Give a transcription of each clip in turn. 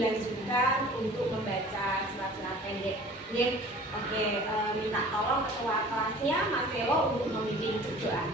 dilanjutkan untuk membaca surat-surat pendek. Oke, minta tolong ketua kelasnya Mas Selo untuk memimpin berdoa.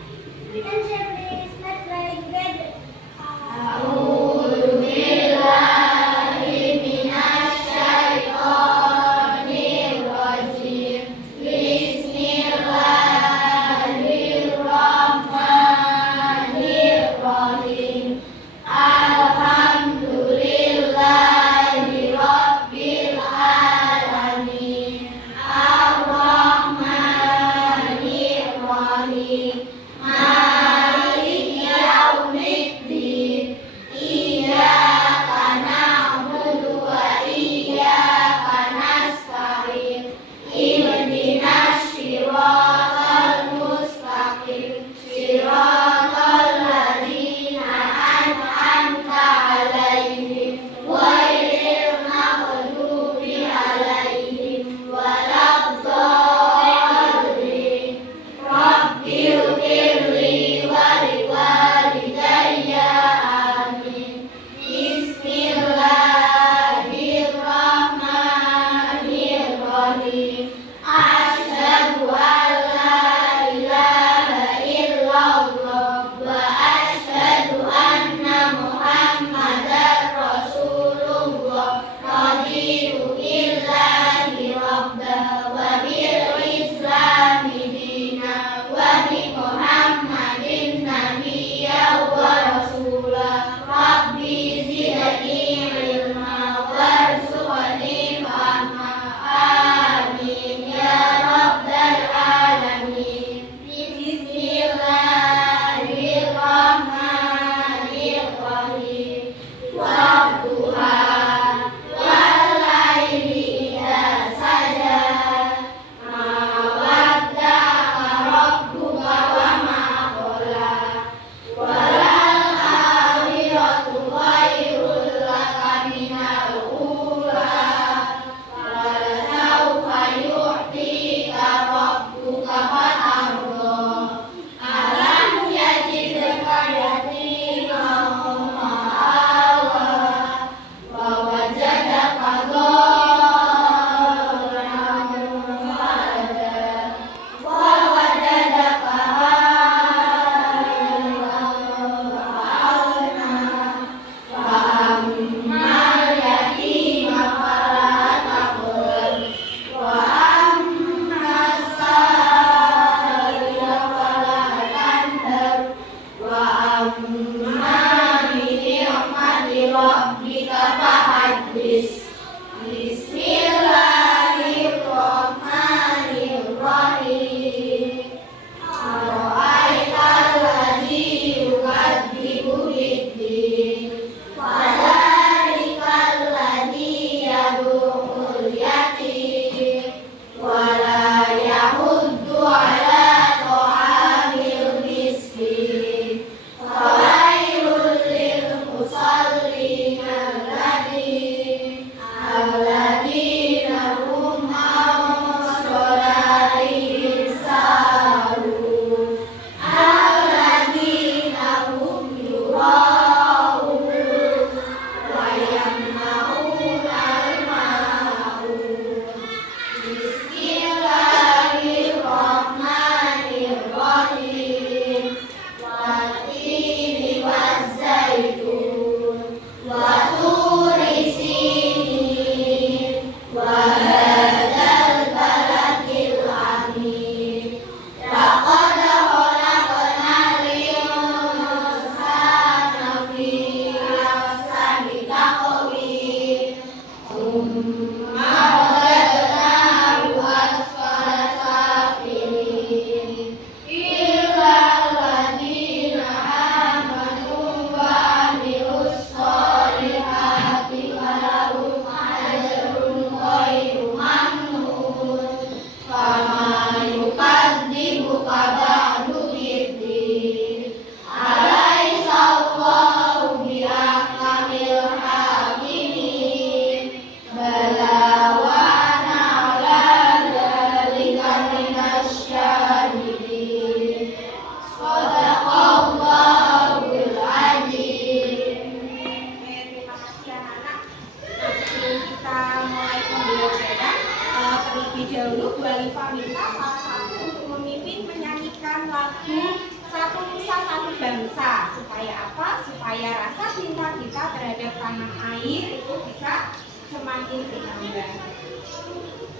dahulu Bu Alifa minta salah satu untuk memimpin menyanyikan lagu Satu Nusa Satu Bangsa. Supaya apa? Supaya rasa cinta kita terhadap tanah air itu bisa semakin bertambah.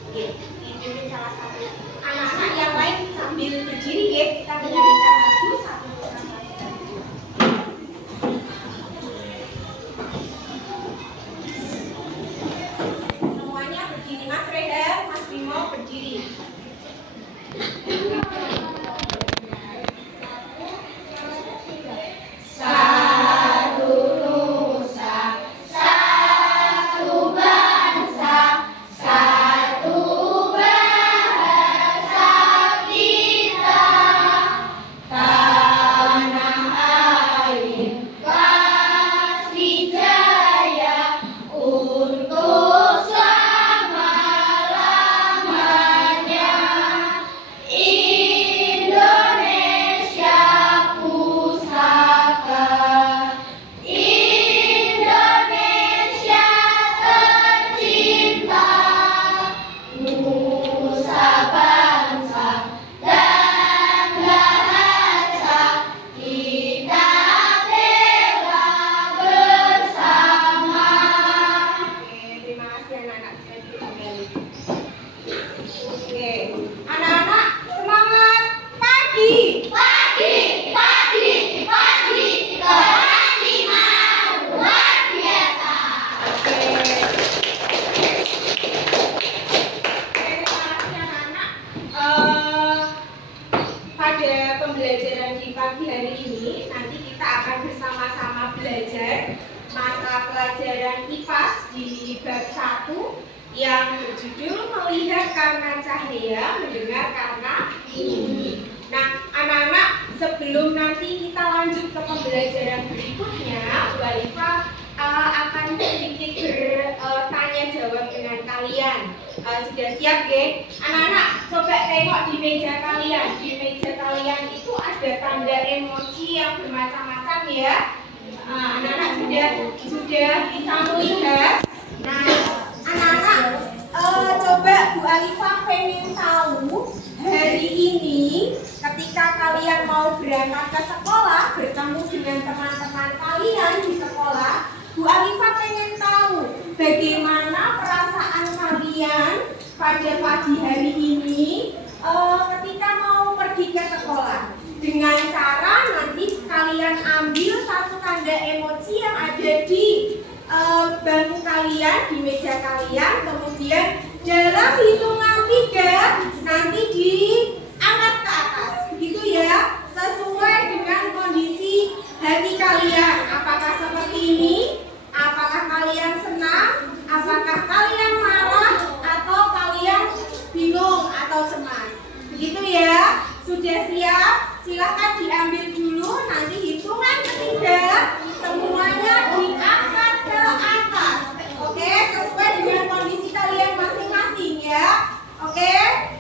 Oke, ini salah satu. Anak-anak yang lain sambil berdiri ya, kita menyanyikan lagu Satu Nusa Satu Bangsa. Semuanya berdiri, Mas Rehan, Mas Bimo berdiri. Pembelajaran di pagi hari ini nanti kita akan bersama-sama belajar mata pelajaran IPAS di bab 1 yang berjudul melihat karena cahaya, mendengar karena bunyi. Nah, anak-anak, sebelum nanti kita lanjut ke pembelajaran berikutnya, Bu Alifa akan sedikit bertanya jawab dengan kalian. Sudah siap, geng? Anak-anak, coba tengok di meja kalian. Di meja kalian itu ada tanda emoji yang bermacam-macam ya. Anak-anak sudah bisa melihat. Nah, anak-anak, coba Bu Alifa pengen tahu hari ini ketika kalian mau berangkat ke sekolah, bertemu dengan teman-teman kalian di sekolah, Bu Alifa pengen tahu bagaimana perasaan kalian pada pagi hari ini ketika mau pergi ke sekolah. Dengan cara nanti kalian ambil satu tanda emoji yang ada di bangku kalian, di meja kalian, kemudian dalam hitungan 3 nanti diangkat ke atas, begitu ya, sesuai dengan kondisi hati kalian. Apakah seperti ini? Apakah kalian senang? Apakah kalian marah? Atau kalian bingung atau cemas? Begitu ya? Sudah siap? Silahkan diambil dulu. Nanti hitungan 3 semuanya diangkat ke atas. Oke? Sesuai dengan kondisi kalian masing-masing ya. Oke?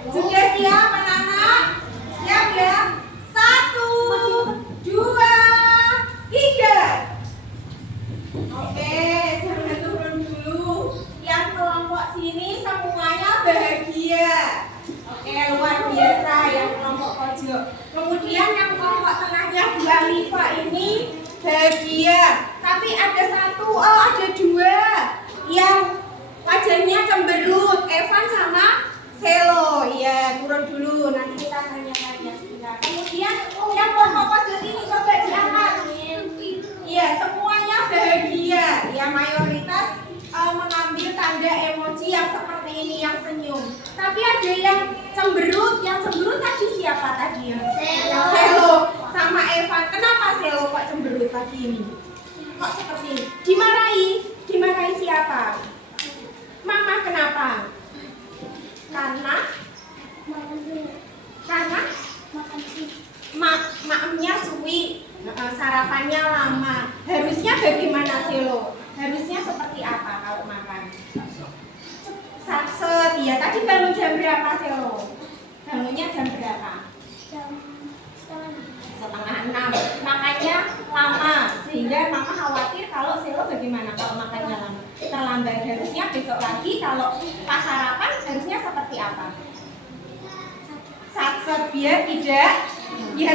Sudah siap anak-anak? Siap ya? 1, 2, 3. Oke, jangan turun dulu. Yang kelompok sini semuanya bahagia. Oke, luar biasa yang kelompok pojok. Kemudian yang kelompok tengahnya Bu Alifa ini bahagia. Tapi ada ada 2 yang wajahnya cemberut. Evan sama Selo. Ya, turun dulu. Nanti kita tanya-tanya sebentar. Kemudian yang kelompok pojok sini coba diangkat. Iya, semuanya bahagia. Ya, mayoritas mengambil tanda emoji yang seperti ini, yang senyum. Tapi ada yang cemberut. Yang cemberut tadi siapa tadi ya? Selo sama Evan. Kenapa Selo kok cemberut pagi ini? Kok seperti ini? Dimarahi? Dimarahi siapa? Mama kenapa? Karena maamnya suwi, sarapannya lama. Harusnya bagaimana Selo? Harusnya seperti apa kalau makan? Satset, ya. Tadi bangun jam berapa Selo? Bangunnya jam berapa? Jam 5:30. Makannya lama, sehingga mama khawatir kalau Selo bagaimana kalau makannya lama, terlambat. Harusnya besok lagi kalau pas sarapan harusnya seperti apa? biar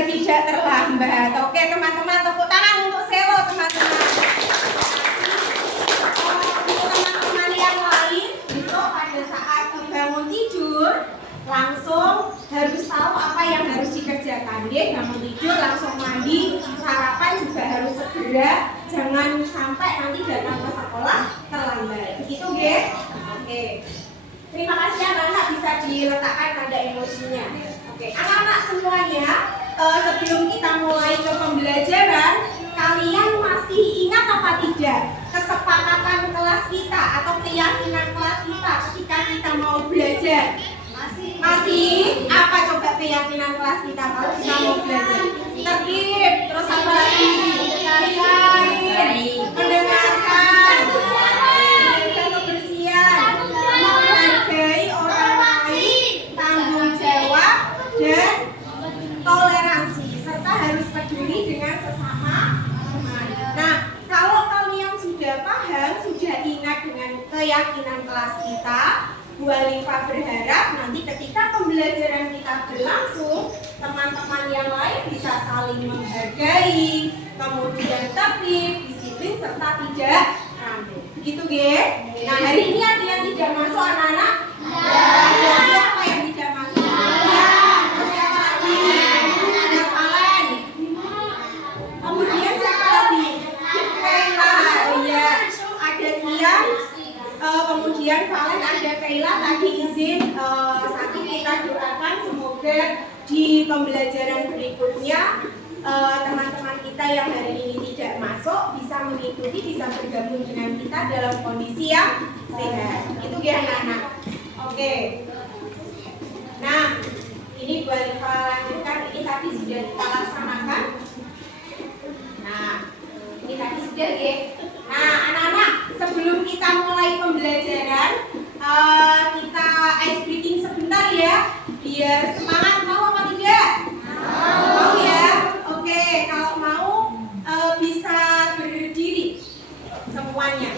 tidak terlambat. Oke teman-teman, tepuk tangan untuk Selo teman-teman. Untuk teman-teman yang lain, besok pada saat bangun tidur langsung harus tahu apa yang harus dikerjakan. Bangun tidur langsung mandi, sarapan juga harus segera, jangan sampai nanti datang ke sekolah terlambat. Begitu, Ge? Oke. Terima kasih anak-anak, bisa diletakkan tanda emosinya. Oke, anak-anak semuanya, sebelum kita mulai ke pembelajaran, kalian masih ingat apa tidak kesepakatan kelas kita atau keyakinan kelas kita ketika kita mau belajar? Masih? Apa coba keyakinan kelas kita kalau kita mau belajar? Tertib, terus apa lagi? Kain, mendengarkan, menjaga kebersihan, menghargai orang lain, tanggung jawab, dan toleransi, serta harus peduli dengan sesama teman. Nah, kalau kalian sudah paham, sudah ingat dengan keyakinan kelas kita, Bu Alifa berharap nanti ketika pembelajaran kita berlangsung, teman-teman yang lain bisa saling menghargai, kemudian tertib, disiplin, serta tidak rambut. Begitu, Ge? Nah, hari ini ada yang tidak masuk anak-anak? Ada siapa yang tidak masuk? Ya, siapa lagi? Ada Valen. Kemudian siapa lagi? Kaila. Iya, ada Tian. Kemudian Valen, ada Kaila. Tadi izin Sakti kita doakan semoga di pembelajaran berikutnya teman-teman kita yang hari ini tidak masuk bisa mengikuti, bisa bergabung dengan kita dalam kondisi yang sehat. Itu ya anak-anak. Oke. Nah, ini Bu Alifa lanjutkan. Ini tadi sudah kita laksanakan. Nah, ini tadi sudah ya. Nah, anak-anak, sebelum kita mulai pembelajaran, kita ice breaking sebentar ya, biar semangat. Mau apa tidak? Mau ya? Oke, kalau mau bisa berdiri semuanya.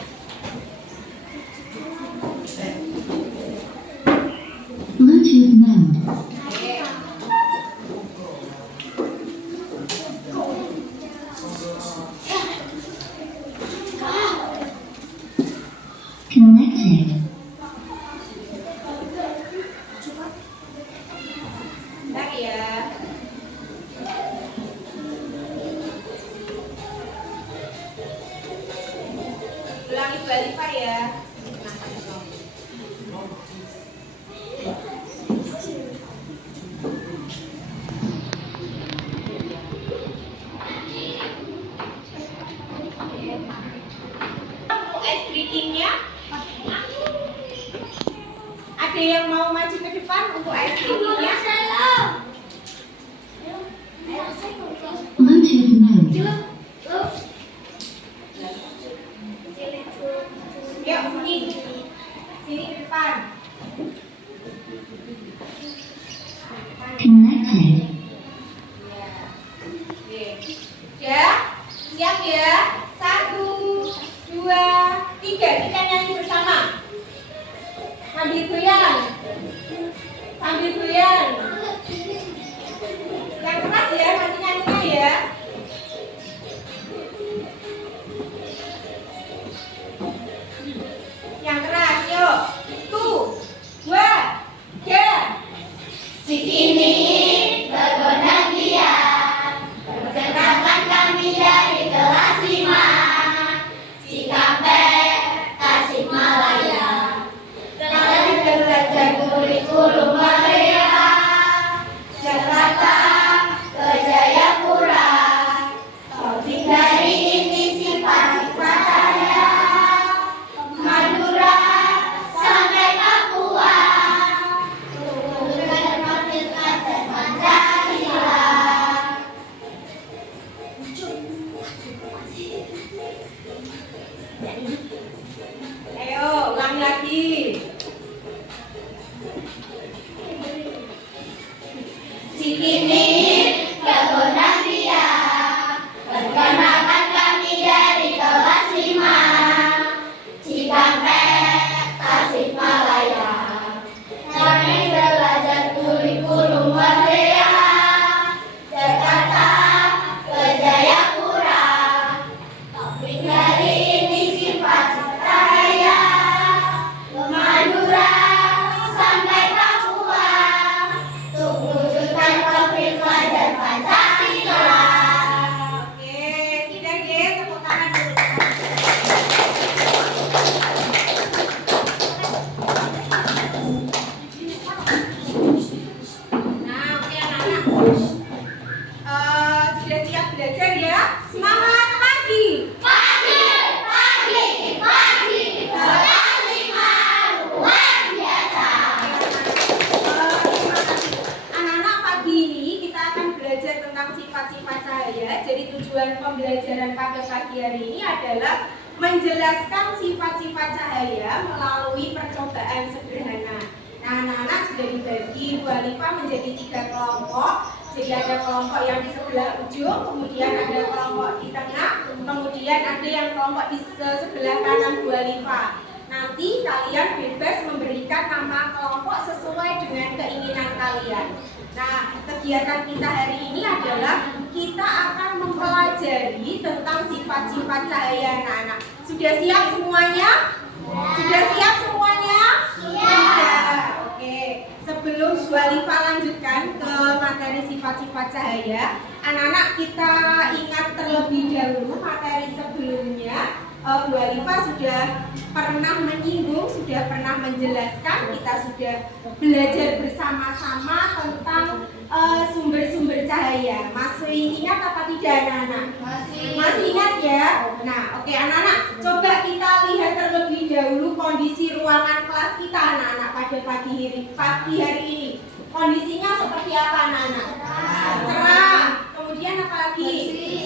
Bluetooth mode. Connected. Bentar ya. Ulangi Bu Alifa ya. Ice breaking-nya. Ada yang mau maju ke depan untuk ice breaking-nya? Bluetooth mode. Yuk, sini. Sini ke depan. Connected. Ya, siap ya. 1, 2, 3. Kita nyanyi bersama. Sambil goyang. Sambil goyang. Yang keras ya, nanti nyanyinya ya. Yang keras, yuk. 1, 2, 3. Cikini bergoda dia, perkenalkan kami dari kelas adalah menjelaskan sifat-sifat cahaya melalui percobaan sederhana. Nah, anak-anak sudah dibagi Bu Alifa menjadi 3 kelompok. Jadi ada kelompok yang di sebelah ujung, kemudian ada kelompok di tengah, kemudian ada yang kelompok di sebelah kanan Bu Alifa. Nanti kalian bebas memberikan nama kelompok sesuai dengan keinginan kalian. Nah, kegiatan kita hari ini adalah kita akan mempelajari tentang sifat-sifat cahaya anak-anak. Sudah siap semuanya? Sudah siap semuanya? Sudah. Oke. Sebelum Bu Alifa lanjutkan ke materi sifat-sifat cahaya, anak-anak kita ingat terlebih dahulu materi sebelumnya. Bu Alifa sudah pernah menyinggung, sudah pernah menjelaskan, kita sudah belajar bersama-sama tentang sumber-sumber cahaya. Masih ingat apa tidak anak-anak? Masih ingat ya? Nah, oke anak-anak, coba kita lihat terlebih dahulu kondisi ruangan kelas kita anak-anak pada pagi hari ini. Kondisinya seperti apa anak-anak? Cerah. Kemudian apa lagi?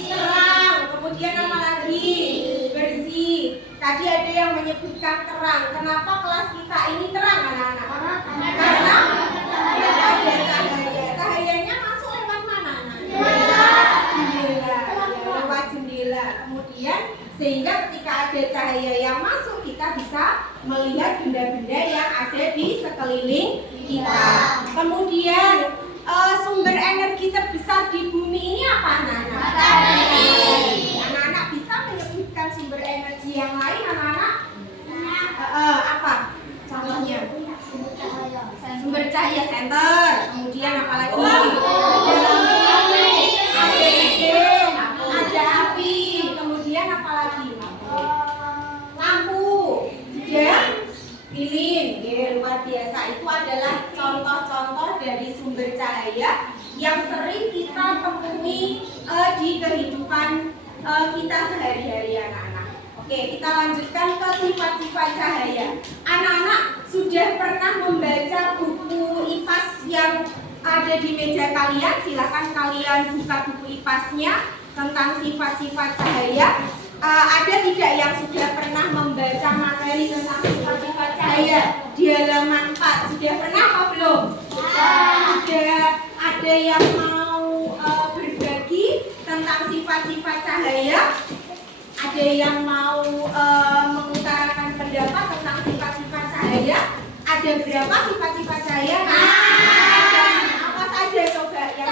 Terang. Kemudian apa lagi? Bersih. Tadi ada yang menyebutkan terang. Kenapa kelas kita ini terang anak-anak? Karena ada cahaya. Cahayanya masuk lewat mana anak-anak? Jendela. Lewat jendela. Kemudian sehingga ketika ada cahaya yang masuk kita bisa melihat benda-benda yang ada di sekeliling kita. Kemudian sumber energi terbesar di bumi ini apa anak-anak? Anak-anak bisa menyebutkan sumber energi yang lain anak-anak? Apa? Contohnya? Sumber cahaya senter. Kemudian apa lagi? Ada api. Kemudian apa lagi? Lampu. Sudah? Lilin. Luar biasa. Itu adalah contoh-contoh dari sumber cahaya yang sering kita temui di kehidupan kita sehari-hari anak-anak. Oke, kita lanjutkan ke sifat-sifat cahaya. Anak-anak sudah pernah membaca buku IPAS yang ada di meja kalian? Silakan kalian buka buku IPAS-nya tentang sifat-sifat cahaya. Ada tidak yang sudah pernah membaca materi tentang sifat-sifat cahaya di halaman 4? Sudah pernah apa belum? Sudah. Ada yang mau berbagi tentang sifat-sifat cahaya? Ada yang mau mengutarakan pendapat tentang sifat-sifat cahaya? Ada berapa sifat-sifat cahaya? Apa saja coba yang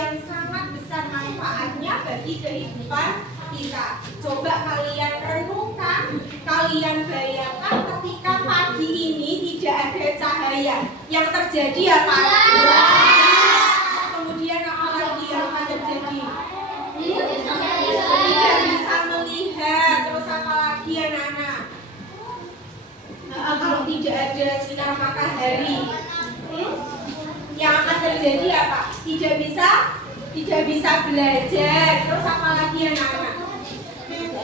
yang sangat besar manfaatnya bagi kehidupan kita. Coba kalian renungkan, kalian bayangkan ketika pagi ini tidak ada cahaya, yang terjadi apa? Kemudian apa lagi yang akan terjadi? Tidak bisa melihat. Terus apa lagi anak-anak? Kalau tidak ada sinar matahari, yang akan terjadi apa? Tidak bisa belajar. Terus apa lagi anak-anak?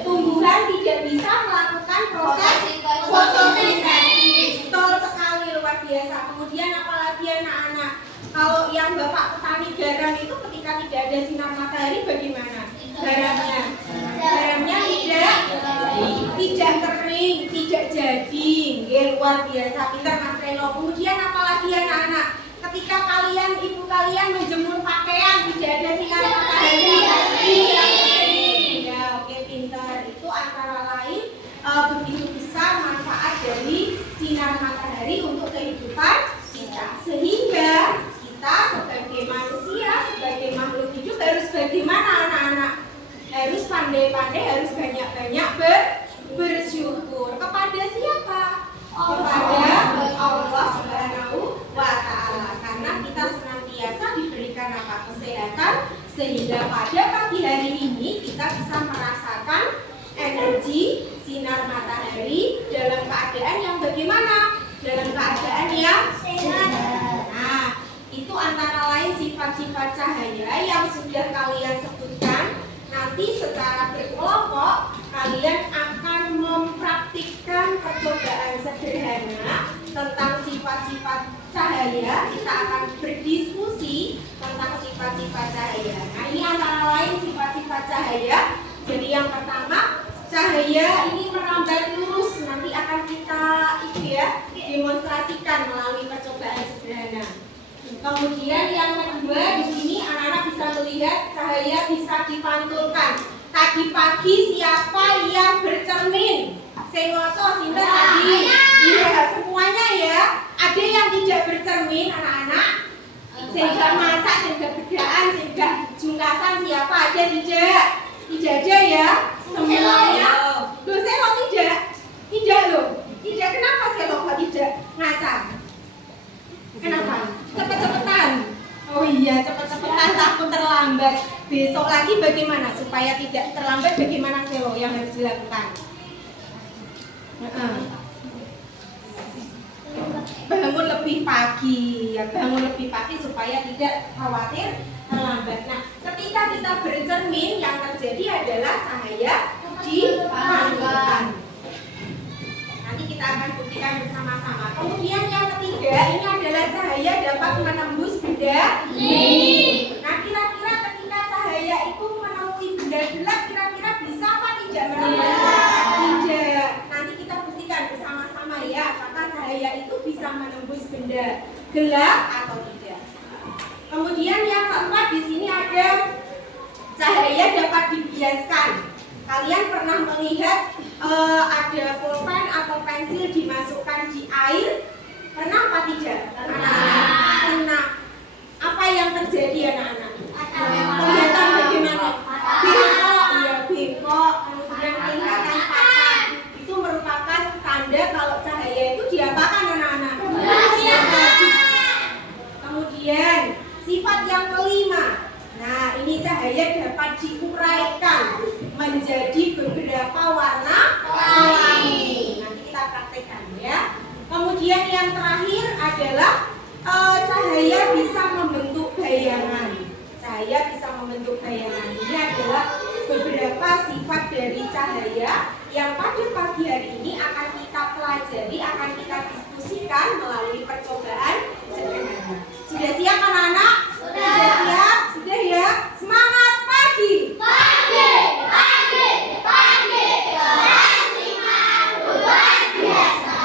Tumbuhan tidak bisa melakukan proses fotosintesis. Betul sekali, luar biasa. Kemudian apa lagi anak-anak? Kalau yang Bapak petani garam itu ketika tidak ada sinar matahari bagaimana? Garamnya tidak kering, tidak jadi. Luar biasa, pintar Mas Reno. Kemudian apa lagi anak-anak? Ketika ibu kalian menjemur pakaian tidak ada sinar matahari, tidak kering. Ya, oke, pintar. Itu antara lain begitu besar manfaat dari sinar matahari untuk kehidupan kita. Sehingga kita sebagai manusia, sebagai makhluk hidup harus bagaimana anak-anak? Harus pandai-pandai, harus banyak-banyak bersyukur. Kepada siapa? Kepada Allah Subhanahu wa Ta'ala. Karena kita senantiasa diberikan kesehatan, sehingga pada pagi hari ini kita bisa merasakan energi sinar matahari dalam keadaan yang bagaimana? yang sehat. Nah, itu antara lain sifat-sifat cahaya yang sudah kalian sebutkan. Nanti secara berkelompok kalian akan mempraktikkan percobaan sederhana tentang sifat-sifat cahaya. Kita akan berdiskusi tentang sifat-sifat cahaya. Nah, ini antara lain sifat-sifat cahaya. Jadi yang pertama, cahaya ini merambat lurus. Nanti akan kita demonstrasikan melalui percobaan sederhana. Kemudian yang kedua, di sini anak-anak bisa melihat cahaya bisa dipantulkan. Tadi pagi siapa yang bercermin? Sengoco, Sinta tadi. Iya, semuanya ya. Ada yang tidak bercermin, anak-anak. Sehingga macak, sehingga bedaan, sehingga jungkasan siapa? Ada tidak? Tidak ada ya. Semuanya. Loh, Selo tidak? Tidak loh. Tidak, kenapa Selo kok tidak ngaca? Kenapa? Cepet-cepetan. Oh iya, cepet-cepetan takut terlambat. Besok lagi bagaimana supaya tidak terlambat? Bagaimana Selo yang harus dilakukan? Bangun lebih pagi, ya bangun lebih pagi supaya tidak khawatir terlambat. Nah, ketika kita bercermin, yang terjadi adalah cahaya dipantulkan. Nanti kita akan buktikan bersama-sama. Kemudian yang ketiga, ini adalah cahaya dapat menembus benda. Nah, kira-kira ketika cahaya itu menemui benda gelap, kira-kira bisa apa tidak menembus? Tidak. Nanti kita buktikan bersama-sama ya, apakah cahaya itu bisa menembus benda gelap atau tidak. Kemudian yang keempat, di sini ada cahaya dapat dibiaskan. Kalian pernah melihat ada pulpen atau pensil dimasukkan di air? Pernah apa tidak? Pernah. Apa yang terjadi anak-anak? Kelihatan bagaimana? Bengkok, ya bengkok. Kemudian kelihatan patah. Itu merupakan tanda kalau cahaya itu diapakan anak-anak? Kemudian sifat yang kelima. Nah, ini cahaya dapat diuraikan menjadi beberapa warna pelangi. Nanti kita praktekkan ya. Kemudian yang terakhir adalah cahaya bisa membentuk bayangan. Cahaya bisa membentuk bayangan. Ini adalah beberapa sifat dari cahaya yang pada pagi hari ini akan kita pelajari, akan kita diskusikan melalui percobaan sederhana. Sudah siap anak-anak? Sudah siap? Sudah ya? Semangat pagi! Pagi, pagi, pagi, kelas 5 luar biasa.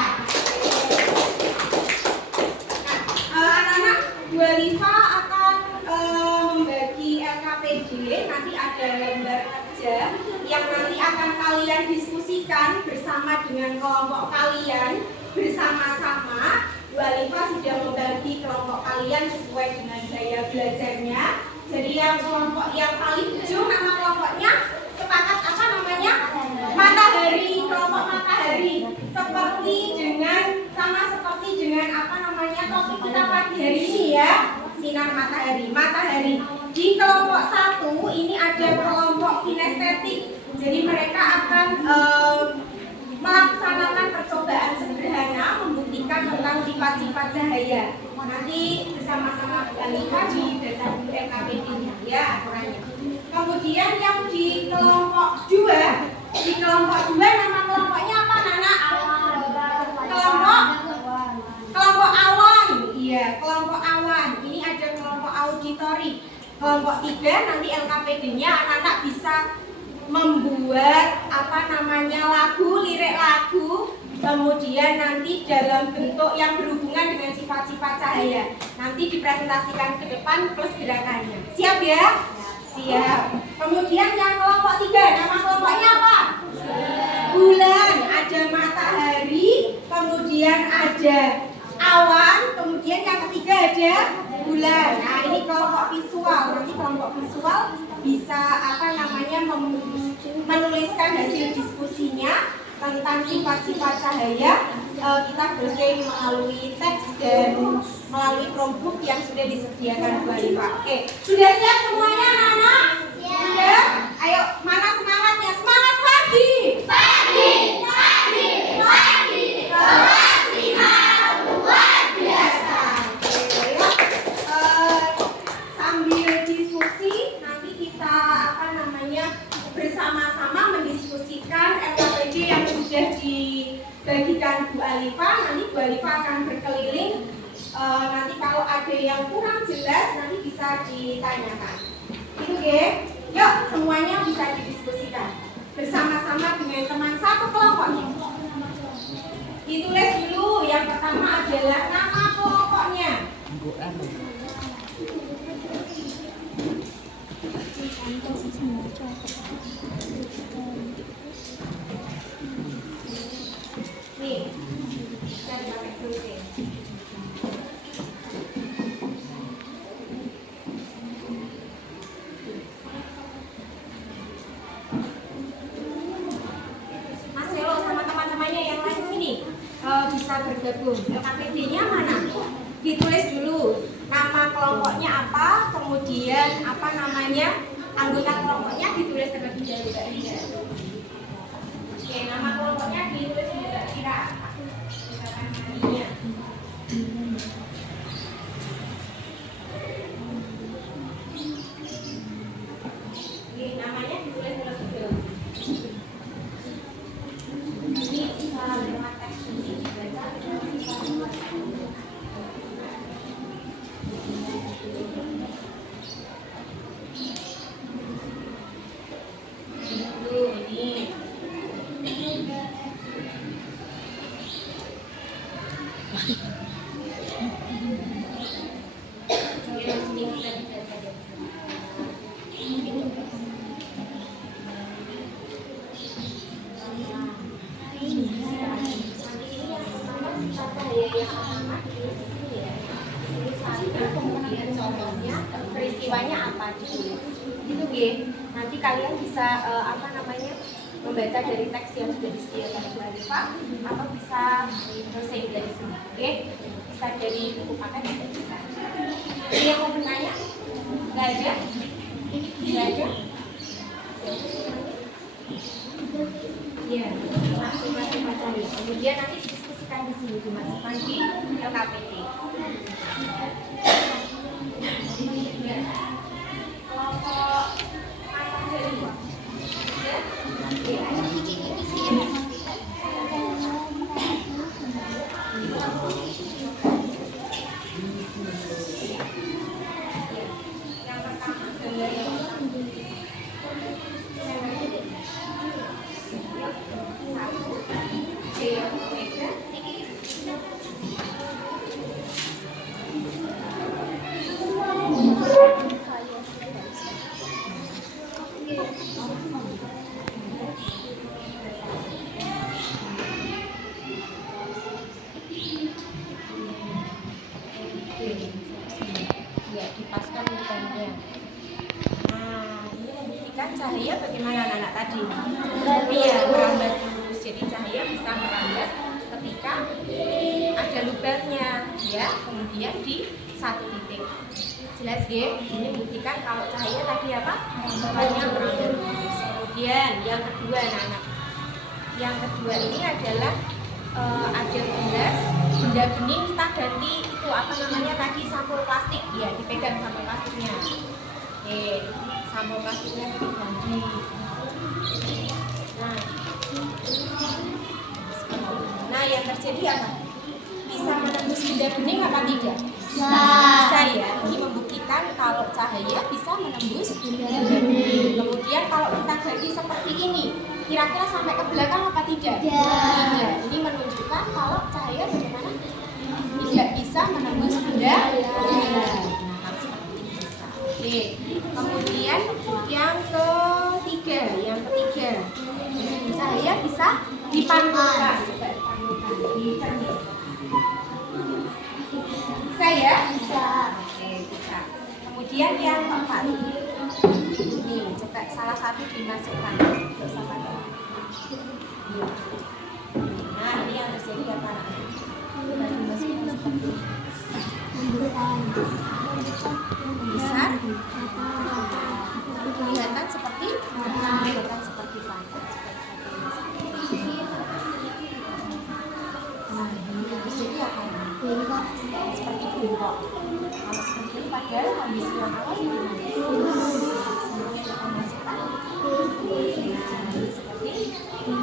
Nah, anak-anak, Bu Alifa akan membagi LKPD. Nanti ada lembar kerja yang nanti akan kalian diskusikan bersama dengan kelompok kalian bersama-sama. Bu Alifa sudah membagi kelompok kalian sesuai dengan gaya belajarnya. Jadi yang kelompok yang paling ujung nama kelompoknya sepakat apa namanya? Matahari, kelompok matahari. Seperti dengan apa namanya topik kita pagi hari ini ya, sinar matahari. Matahari. Di kelompok 1 ini ada kelompok kinestetik. Jadi mereka akan melaksanakan percobaan sederhana membuktikan tentang sifat-sifat cahaya. Nanti bersama-sama kita dibaca dulu LKPD-nya ya aturannya. Kemudian yang di kelompok 2, nama kelompoknya apa Nana? Kelompok awan. Iya, kelompok awan. Ini ada kelompok auditori. Kelompok 3 nanti LKPD-nya anak-anak bisa membuat lagu, lirik lagu, kemudian nanti dalam bentuk yang berhubungan dengan sifat-sifat cahaya. Nanti dipresentasikan ke depan plus gerakannya. Siap ya? Siap. Kemudian yang kelompok 3, nama kelompoknya apa? Bulan. Ada matahari, kemudian ada awan, kemudian yang ketiga ada bulan. Nah, ini kelompok visual. Nanti kelompok visual bisa menuliskan hasil diskusinya tentang sifat-sifat cahaya. Kita bersaing melalui teks dan melalui Chromebook yang sudah disediakan Bu Alifa. Oke, sudah siap semuanya anak-anak? Sudah? Ayo, mana semangatnya? Semangat pagi! Pagi, pagi, pagi, kelas 5 luar biasa. Deva akan berkeliling. Nanti kalau ada yang kurang jelas nanti bisa ditanyakan. Itu ya. Yuk semuanya bisa didiskusikan bersama-sama dengan teman satu kelompoknya. Ditulis dulu. Yang pertama adalah nama kelompoknya. Nih, bisa dipakai gunting. Mas Selo sama teman-temannya yang lain sini bisa bergabung. KPD-nya mana? Ditulis dulu nama kelompoknya apa, kemudian apa namanya anggota kelompoknya ditulis terlebih dahulu. Oke, nama kelompoknya ditulis kira-kira apa? Misalkan harinya. Oke, namanya ditulis terlebih dahulu. Ini lewat teks ini dibaca. Peristiwanya apa ditulis itu G. Nanti kalian bisa membaca dari teks yang sudah disediakan Bu Hanifah atau bisa selesai dari sini. Oke, bisa dari buku paket juga bisa. Ini yang mau bertanya? Nggak ada? Nggak ada? Iya, masing-masing pacari. Kemudian nanti didiskusikan di sini dimasukkan di LKPD. Kelompok mata dari dipaskan urutannya. Nah, ini membuktikan cahaya bagaimana anak-anak tadi? Iya, merambat terus. Jadi cahaya bisa merambat ketika ada lubangnya, ya. Kemudian di satu titik. Jelas ya? Ini membuktikan kalau cahaya tadi apa? Banyak merambat terus. Kemudian yang kedua, anak-anak. Yang kedua ini adalah ada gelas, benda bening kita ganti itu apa namanya tadi sampul plastik, ya dipegang sampul plastiknya. Oke, sampul plastiknya diganti. Nah, yang terjadi apa? Bisa menembus benda bening apa tidak? Bisa ya. Ini membuktikan kalau cahaya bisa menembus benda bening. Kemudian kalau kita ganti seperti ini, kira-kira sampai ke belakang apa tidak? Tidak. Ini menunjukkan kalau cahaya bagaimana? Tidak bisa menembus benda. Oke. Kemudian yang ketiga, cahaya bisa dipantulkan. Coba dipantulkan. Bisa ya? Bisa. Oke, bisa. Kemudian yang keempat. Ini coba salah satu dimasukkan bersama. Nah, ini yang terjadi apa? Besar, kelihatan seperti pantai. Nah, ini yang terjadi apa? Seperti bengkok. Kalau seperti ini padahal kondisi yang awal ini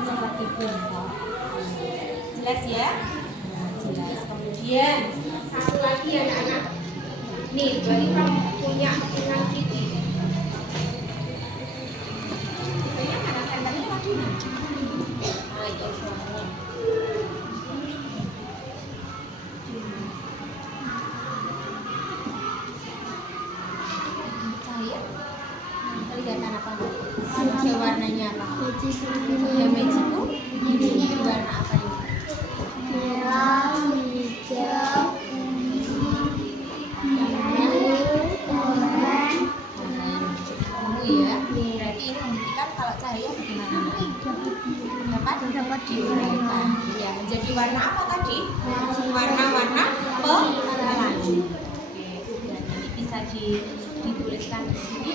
seperti bengkok. Jelas ya? Jelas. Kemudian satu lagi anak-anak. Nih, berarti kamu punya benang siti. Kayaknya mana senternya lagi nih? Ayo semua. Cahaya. Kelihatan apa? Ada warnanya apa? Ya magic itu warna apa nih? Merah, hijau, oranye. Ya, berarti ini membuktikan kalau cahaya bagaimana? Dapat diuraikan. Ya, menjadi warna apa tadi? Warna-warna pelangi. Oke, sudah nanti bisa dituliskan di sini.